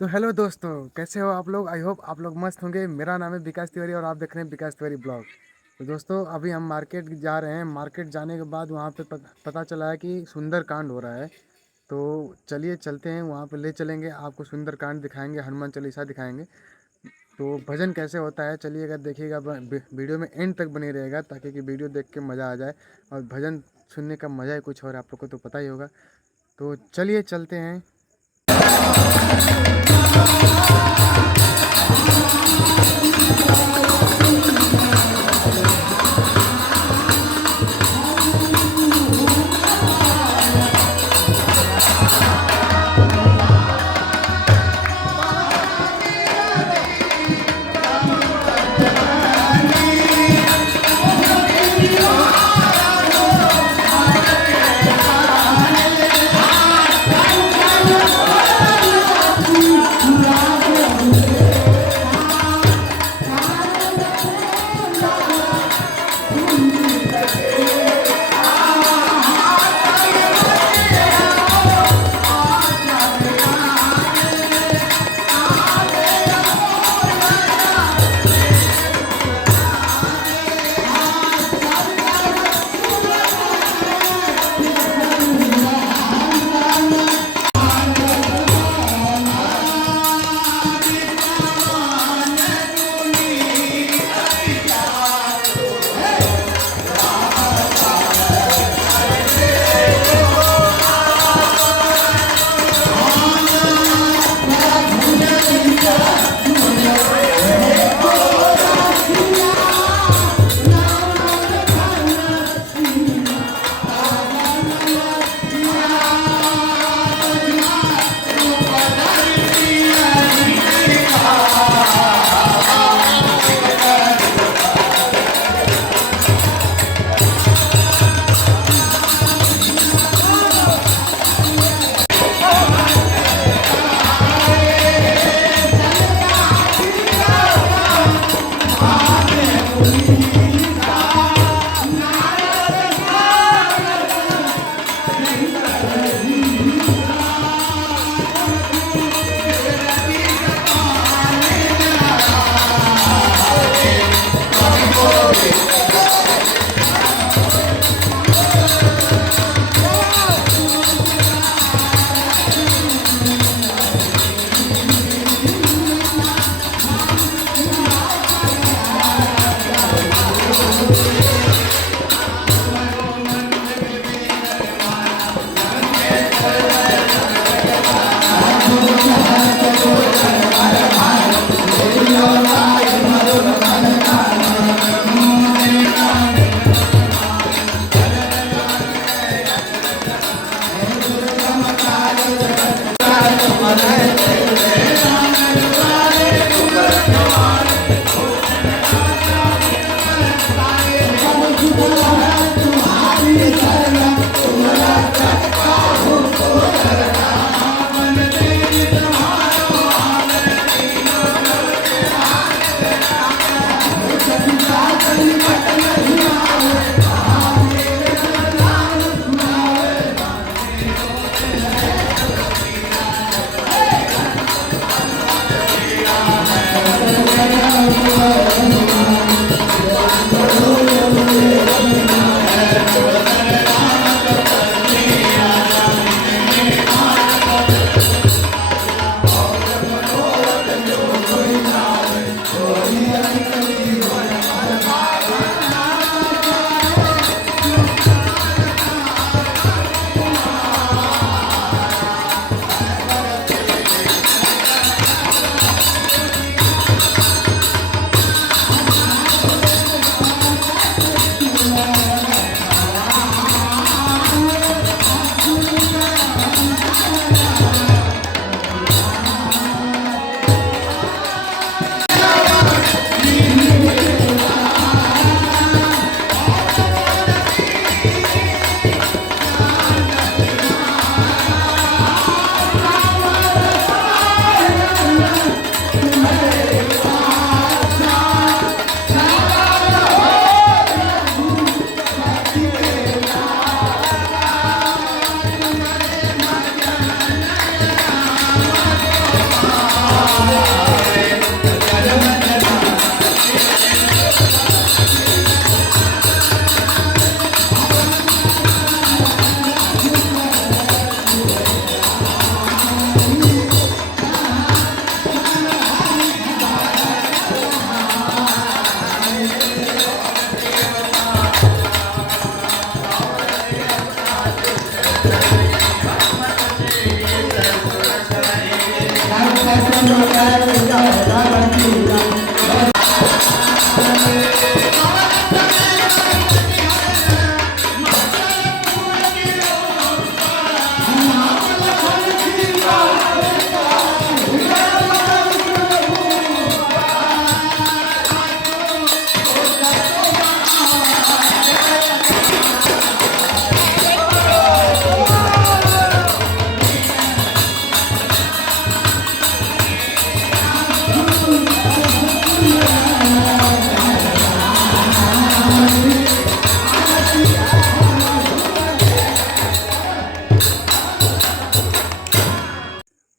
तो हेलो दोस्तों, कैसे हो आप लोग। आई होप आप लोग मस्त होंगे। मेरा नाम है विकास तिवारी और आप देख रहे हैं विकास तिवारी ब्लॉग। तो दोस्तों, अभी हम मार्केट जा रहे हैं। मार्केट जाने के बाद वहाँ पे पता चला है कि सुंदरकांड हो रहा है। तो चलिए चलते हैं, वहाँ पे ले चलेंगे, आपको सुंदरकांड दिखाएंगे, हनुमान चालीसा दिखाएंगे। तो भजन कैसे होता है चलिएगा देखिएगा, वीडियो में एंड तक बने रहेगा ताकि कि वीडियो देख के मज़ा आ जाए। और भजन सुनने का मज़ा ही कुछ और, आप लोग को तो पता ही होगा। तो चलिए चलते हैं।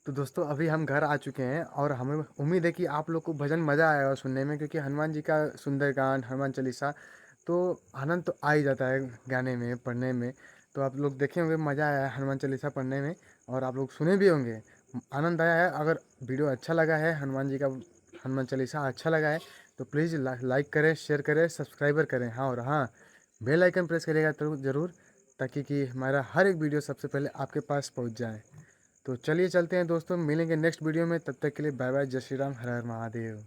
तो दोस्तों अभी हम घर आ चुके हैं और हमें उम्मीद है कि आप लोग को भजन मज़ा आएगा सुनने में, क्योंकि हनुमान जी का सुंदरकांड, हनुमान चालीसा तो आनंद तो आ ही जाता है गाने में, पढ़ने में। तो आप लोग देखे होंगे, मज़ा आया है हनुमान चालीसा पढ़ने में और आप लोग सुने भी होंगे, आनंद आया है। अगर वीडियो अच्छा लगा है, हनुमान जी का हनुमान चालीसा अच्छा लगा है तो प्लीज़ लाइक करें, शेयर करें, सब्सक्राइबर करें। हाँ, और हाँ, बेल आइकन प्रेस करिएगा तो ज़रूर, ताकि कि हमारा हर एक वीडियो सबसे पहले आपके पास पहुंच जाए। तो चलिए चलते हैं दोस्तों, मिलेंगे नेक्स्ट वीडियो में। तब तक के लिए बाय बाय, जय श्री राम, हर हर महादेव।